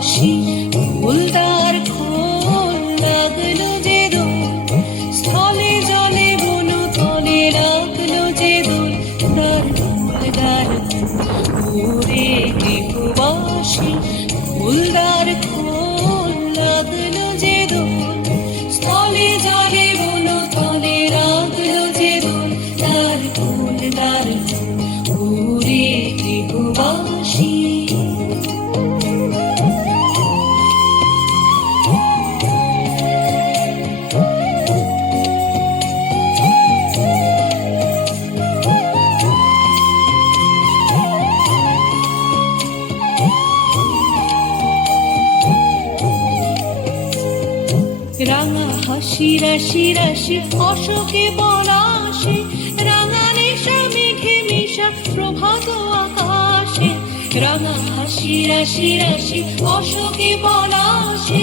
গৃহবাসী ফুলদার খোল লাগলো যে দোল স্থলে জলে বনো তলে লাগলো যে দোল দ্বার খোল দ্বার ওরে গৃহবাসী ফুলদার খোল লাগলো যে দোল স্থলে জলে বনো তলে লাগলো যে দোল দ্বার খোল ওরে গৃহবাসী। রাঙা হাসি রাশি রাশি অশোকে পলাশে রাঙা নেশা মেঘে মেশা প্রভাত আকাশে রাঙা হাসি রাশি রাশি অশোকে পলাশে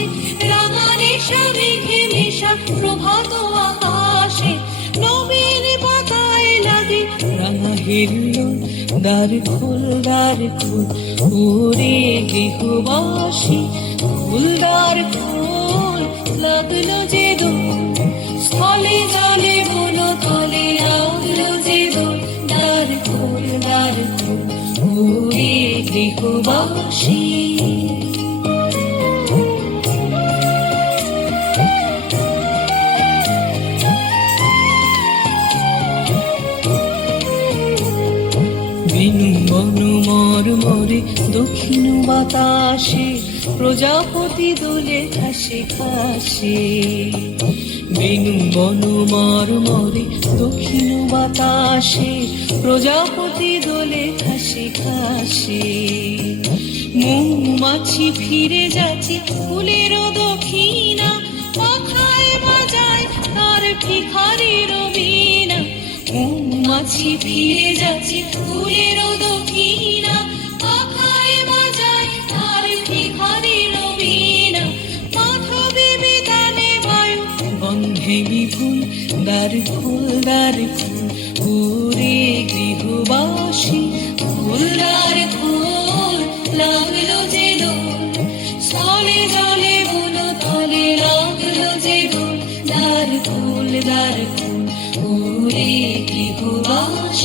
রাঙা নেশা মেঘে মেশা প্রভাত আকাশে নবীন পাতায় লাগে রাঙা হিল্লোল দ্বার খোল ওরে গৃহবাসী ফুলদার খোল লাগলো যে দোল স্থলে জলে বনো তলে লাগলো যে দোল দ্বার খোল ওরে গৃহবাসী। বেনু বনু মরমরে দক্ষিণ বাতাসে প্রজাপতি দোলে খাসে খাসে বেনু বনু মরমরে দক্ষিণ বাতাসে প্রজাপতি দোলে খাসে খাসে মৌমাছি ফিরে যাচ্ছে ফুলের দক্ষিণা পাখায় বাজায় তার ভিখারির বীণা মৌমাছি ফিরে যাচ্ছে ফুলের দক্ষিণা পাখায় বাজায় তার ভিখারির বীণা মাধবী বিতানে বায়ু গন্ধে বিপুল দ্বার খোল ওরে গৃহবাসী ফুলদার খোল লাগলো যে দোল স্থলে জলে বনো তলে লাগলো যে দোল দ্বার খোল ওরে গৃহবাসী।